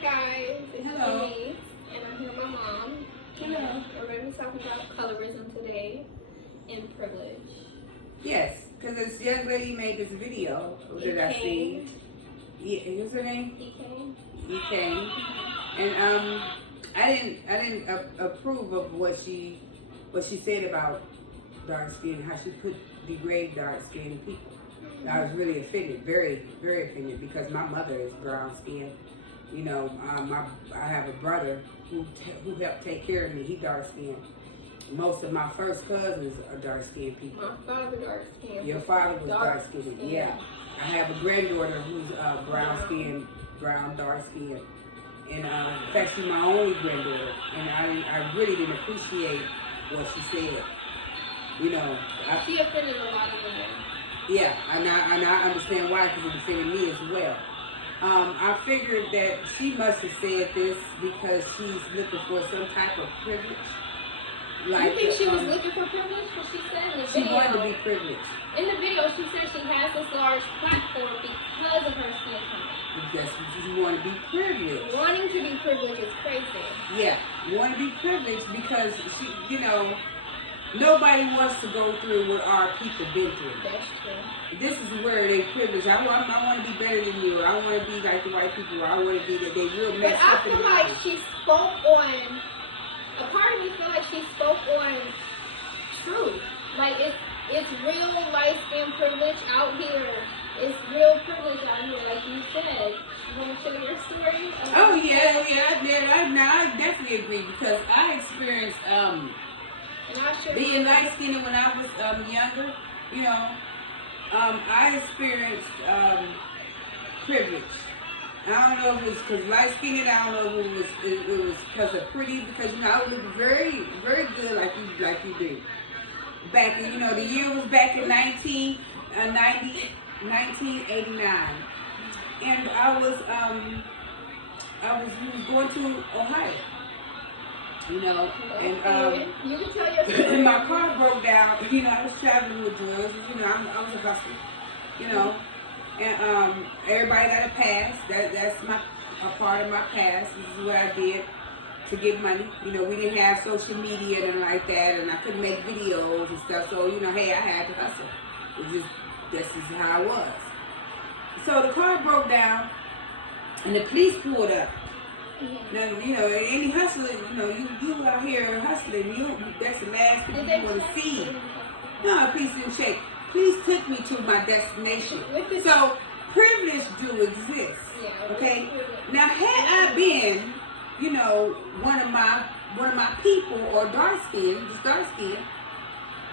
guys, it's Hello. Denise, and I'm here with my mom. Hello. We're going to be talking about colorism today and privilege. Yes, because this young lady made this video that I seen. Yeah, what's her name? E. And I didn't approve of what she said about dark skin, how she could degrade dark skinned people. I was really offended, very, very offended, because my mother is brown skinned. You know, I have a brother who helped take care of me. He dark skinned. Most of my first cousins are dark skinned people. My father dark skinned. Your father was dark skinned. Yeah. I have a granddaughter who's brown skinned, dark skinned. And in fact, she's my only granddaughter. And I really didn't appreciate what she said. You know, she offended a lot of women. Yeah, and I understand why, because it offended me as well. I figured that she must have said this because she's looking for some type of privilege. Like, you think she was looking for privilege? What she said in the video. She wanted to be privileged. In the video, she said she has this large platform because of her skin color. That's what you want to be privileged. Wanting to be privileged is crazy. Yeah, you want to be privileged because she, you know, nobody wants to go through what our people been through. That's true. This is where they privilege. I want to be better than you. Or I want to be like the white people. Or I want to be that they real messed up. But I feel like she spoke on. A part of me feel like she spoke on truth. Like it's real light skin privilege out here. It's real privilege out here, like you said. You want to share your story? Oh yeah. I definitely agree because I experienced being light skinned when I was younger. You know, I experienced privilege. I don't know if it was because light skinned. I don't know if it was because of pretty. Because you know I looked very, very good like you do. Back in, you know, the year was back in 1989, and I was going to Ohio. You know, and you can tell your story. And my car broke down. You know, I was traveling with drugs. You know, I was a hustler. You know. And everybody got a pass. That's a part of my past. This is what I did to get money. You know, we didn't have social media and like that, and I couldn't make videos and stuff. So you know, hey, I had to hustle. This is how I was. So the car broke down, and the police pulled up. Mm-hmm. Now, you know, any hustler, you know, you out here hustling. That's the last thing you want to see. No, police didn't check. Please take me to my destination. So privilege do exist. Okay. Now had I been, you know, one of my people or dark skin,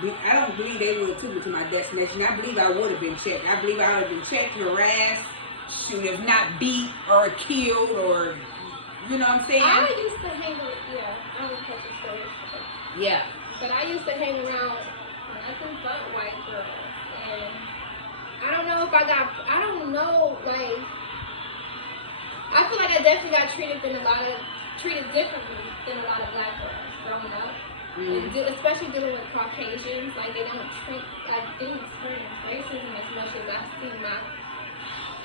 I don't believe they would have took me to my destination. I believe I would have been checked. I believe I would have been checked, harassed, should have not beat or killed or, you know what I'm saying? I used to hang with, I don't catch a story. Yeah. But I used to hang around nothing but white girls. And I don't know if I don't know, like, I feel like I definitely got treated differently than a lot of black girls growing up. Mm-hmm. Especially dealing with Caucasians, like I didn't experience racism as much as I've seen my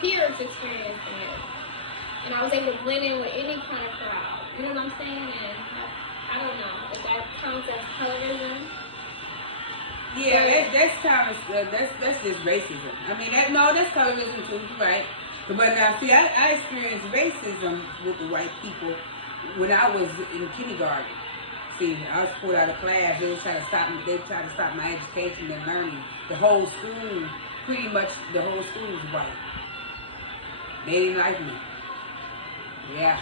peers experiencing it. And I was able to blend in with any kind of crowd. You know what I'm saying? And I don't know if that counts as colorism. Yeah, that's just racism. I mean, that's colorism too, right? But now, see, I experienced racism with the white people when I was in kindergarten. See, I was pulled out of class. They tried to stop me. They tried to stop my education and learning. The whole school, pretty much, the whole school was white. They didn't like me. Yeah.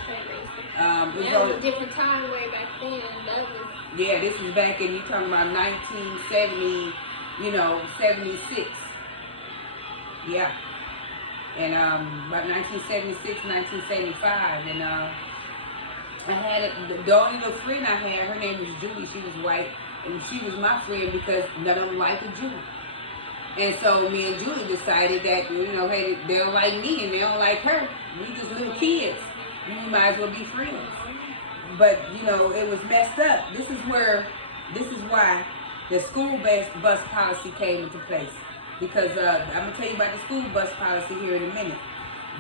That was a different time way back then. Yeah, this is back in, you're talking about 1970, 76. Yeah. And about 1976, 1975. And I had the only little friend I had, her name was Julie. She was white. And she was my friend because none of them liked Julie. And so me and Julie decided that, hey, they don't like me and they don't like her. We just little kids. We might as well be friends. But, it was messed up. This is why the school bus policy came into place. Because I'm going to tell you about the school bus policy here in a minute.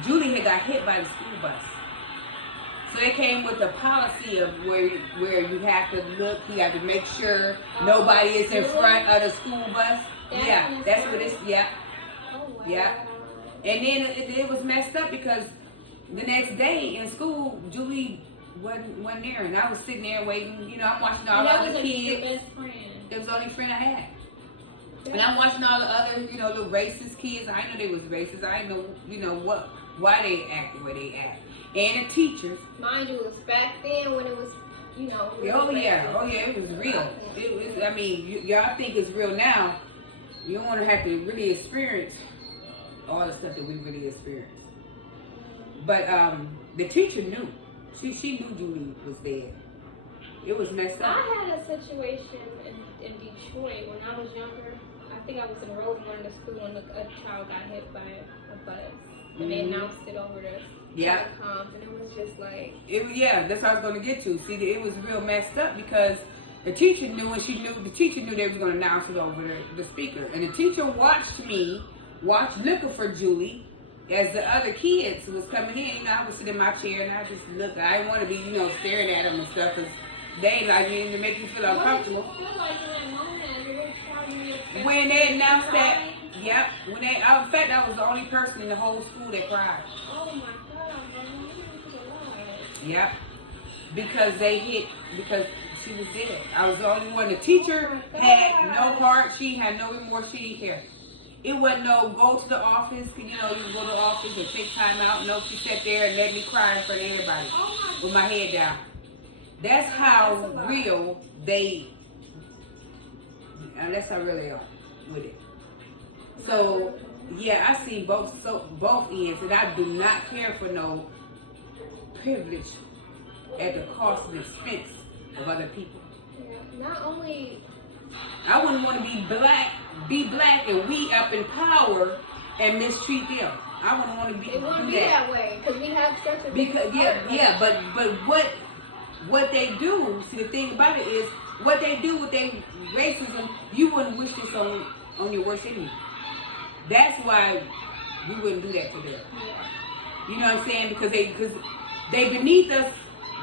Julie had got hit by the school bus. So it came with a policy of where you have to look, you have to make sure nobody is in front of the school bus. Yeah, that's what it's. Yeah, yeah. And then it was messed up because the next day in school, Julie wasn't there, and I was sitting there waiting. You know, I'm watching all the other kids. Your best friend. It was the only friend I had. And I'm watching all the other, you know, the racist kids. I know they was racist. I know, you know, why they act the way they act. And the teachers. Mind you, it was back then when it was, you know. Oh yeah, it was real. It was. I mean, y'all think it's real now. You don't want to have to really experience all the stuff that we really experienced. But the teacher knew. She knew Julie was dead. It was messed up. I had a situation in Detroit when I was younger. I think I was enrolled in one of the school when a child got hit by a bus. And they announced it over the telecoms, and it was just like... that's what I was going to get to. See, it was real messed up because the teacher knew, and the teacher knew they was going to announce it over the speaker. And the teacher watched me, looking for Julie, as the other kids was coming in. You know, I was sitting in my chair, and I just looked. I didn't want to be, you know, staring at them and stuff, because they like me to make me feel uncomfortable. What did you feel like in that moment? When they announced that, yep. In fact, I was the only person in the whole school that cried. Oh my God, man. Yep. Because she was dead. I was the only one. The teacher had no heart. She had no remorse. She didn't care. It wasn't no go to the office. You know, you can go to the office and take time out. No, she sat there and let me cry in front of everybody with my head down. That's how real they. That's how real they are with it. So yeah, I see both ends, and I do not care for no privilege at the cost and expense of other people. Yeah, not only. I wouldn't want to be black, and we up in power and mistreat them. I wouldn't want to be. It wouldn't be that way because we have such a but what they do. See, the thing about it is what they do with their racism. You wouldn't wish this on your worst enemy. That's why we wouldn't do that to them. Yeah. You know what I'm saying? Because they beneath us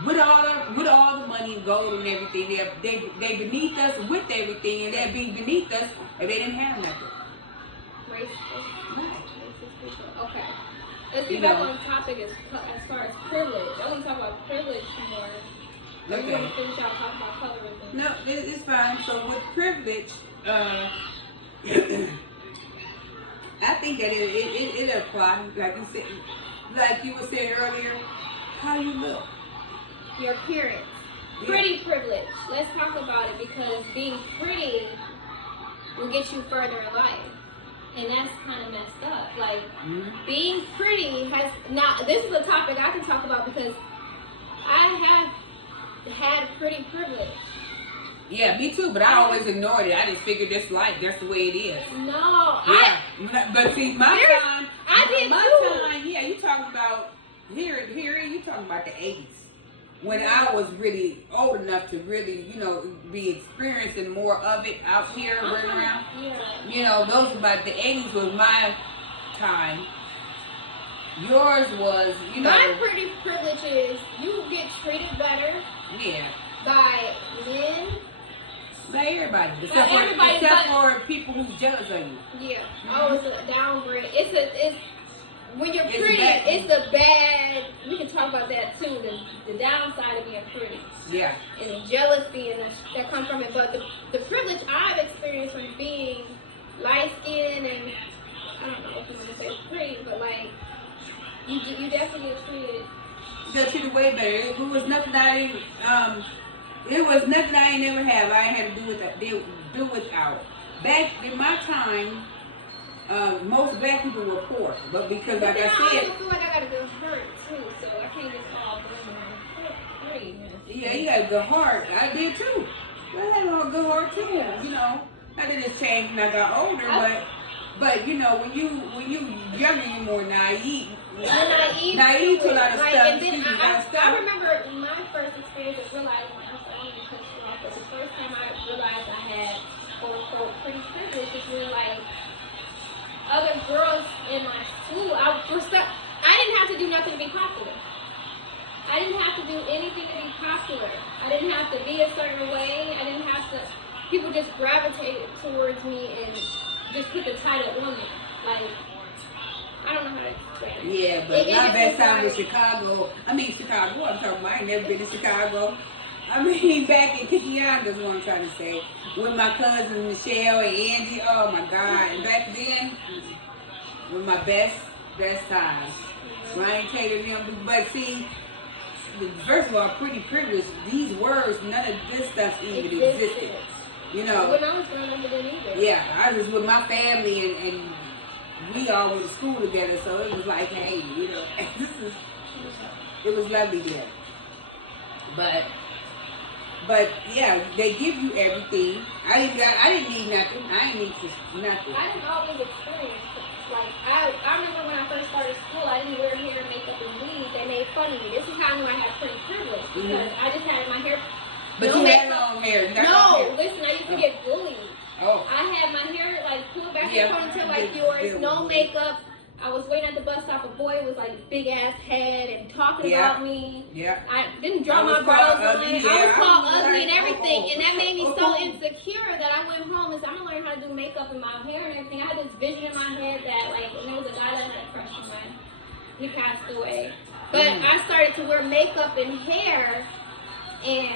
with all the money and gold and everything. They beneath us with everything, and they'd be beneath us if they didn't have nothing. Racist. Right. Racist people. Okay. Let's get back on topic as far as privilege. I want to talk about privilege more. Okay. You want to finish out talking about colorism? No, it's fine. So with privilege, I think that it applies, like you were saying earlier, how you look. Your appearance. Yeah. Pretty privilege. Let's talk about it because being pretty will get you further in life. And that's kind of messed up. Like, being pretty has... Now, this is a topic I can talk about because I have had pretty privilege. Yeah, me too, but I always ignored it. I just figured that's life. That's the way it is. No. Yeah. But see, my time... Yeah, you talking about... Here, you talking about the 80s. When I was really old enough to really, you know, be experiencing more of it out here, running around. Yeah. You know, those about the 80s was my time. Yours was, you know. My pretty privilege is you get treated better. Yeah. By men. By everybody. Except for people who's jealous of you. Yeah. Oh, it's a downgrade. It's when you're pretty, it's the bad. We can talk about that too. The downside of being pretty. Yeah. And the jealousy and that come from it. But the privilege I've experienced from being light skinned and I don't know if you want to say pretty, but like you definitely get treated. You got treated way better. It was nothing I ain't never have. I ain't had to do without. Back in my time. Most black people were poor, but because like I said, I feel like I got a good heart too, so I can't just all blame on prettiness. Yeah, you got a good heart. I did too. I had a good heart too. Yeah. You know, I didn't change when I got older, but you know, when you younger, you more naive. Naive to a lot of stuff. And then I remember my first experience of realizing I was only cut you off, but the first time I realized I had quote unquote pretty privilege is when like other girls in my school, I didn't have to do nothing to be popular. I didn't have to do anything to be popular. I didn't have to be a certain way. I didn't have to. People just gravitated towards me and just put the title on me. Like, I don't know how to explain it. Yeah, but my best time was like, Chicago. I'm talking about. I ain't never been to Chicago. Back in pt.1 is what I'm trying to say. With my cousins Michelle and Andy. Oh my God! And back then, was my best times. Ryan Taylor, them. But see, first of all, pretty privileged. These words, none of this stuff even existed. You know. When I was growing up, it didn't either. Yeah, I was with my family and we all went to school together, so it was like, hey, you know, it was lovely there. But yeah, they give you everything. I didn't need nothing. I didn't need nothing. I didn't always experience it. Like I remember when I first started school, I didn't wear hair, makeup, and weave. They made fun of me. This is how I knew I had pretty privilege because I just had my hair. But no you makeup. had long hair. Listen, I used to get bullied. Oh. I had my hair like pulled back in ponytail like yours, no makeup. I was waiting at the bus stop. A boy with like big ass head and talking about me. Yeah. I didn't draw my brows on. I was called ugly and everything, and that made me so insecure that I went home and said, I'm gonna learn how to do makeup and my hair and everything. I had this vision in my head that like, and there was a guy that had a crush on mine. He passed away, but I started to wear makeup and hair. And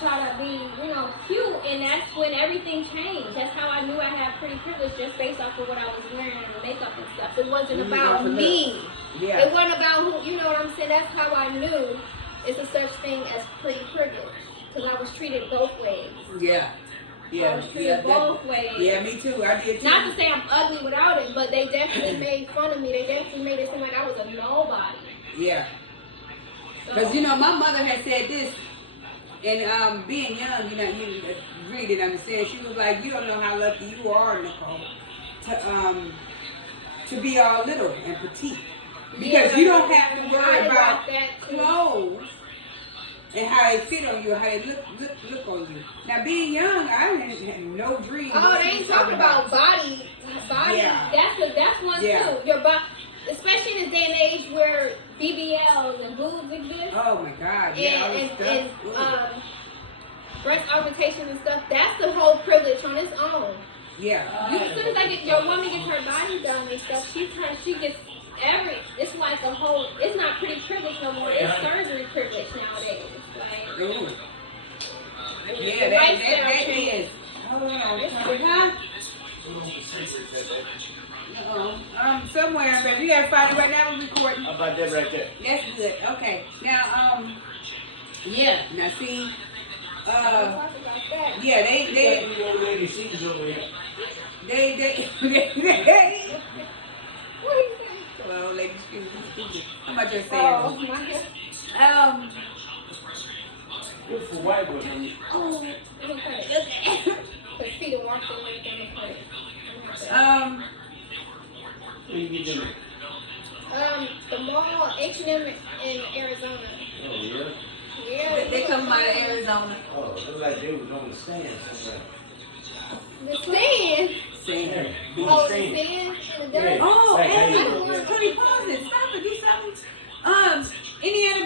try to be, you know, cute, and that's when everything changed. That's how I knew I had pretty privilege, just based off of what I was wearing and the makeup and stuff. It wasn't about me. Yeah. It wasn't about who, you know what I'm saying? That's how I knew it's a such thing as pretty privilege, because I was treated both ways. Yeah. I was treated both ways. Yeah, me too. I did too. Not to say I'm ugly without it, but they definitely made fun of me. They definitely made it seem like I was a nobody. Yeah. Because, you know, my mother had said this. And being young, you know, you really didn't understand. She was like, you don't know how lucky you are, Nicole, to be all little and petite. Because you don't have to worry about clothes and how they fit on you, how they look on you. Now, being young, I didn't have no dream. Oh, they ain't talking about body. Yeah. That's one too. Your body. Especially in this day and age where BBLs and boobs exist. Oh my God! Yeah, and breast augmentation and stuff. That's the whole privilege on its own. Yeah. As soon as your woman gets her body done and stuff, she gets It's like a whole. It's not pretty privilege no more. It's surgery privilege nowadays. Like. Ooh. Yeah, that is. Hold on. Somewhere, baby. You gotta find it right now. We're recording. How about that right there? That's good. Okay. Now, yeah. Now, see, yeah, they. What are you saying? Well, ladies, excuse me. I'm not just saying. Good for white women. Oh, okay. But feet are walking like Where you get them? The mall, H&M in Arizona. Oh, yeah? Yeah. They come out of Arizona. Oh, it looked like they was on the stand somewhere. The stand? Sand. Oh, the sand in the desert? Oh, Like, hey, how you I don't look want at to pause it. Stop it. Do something. Indiana.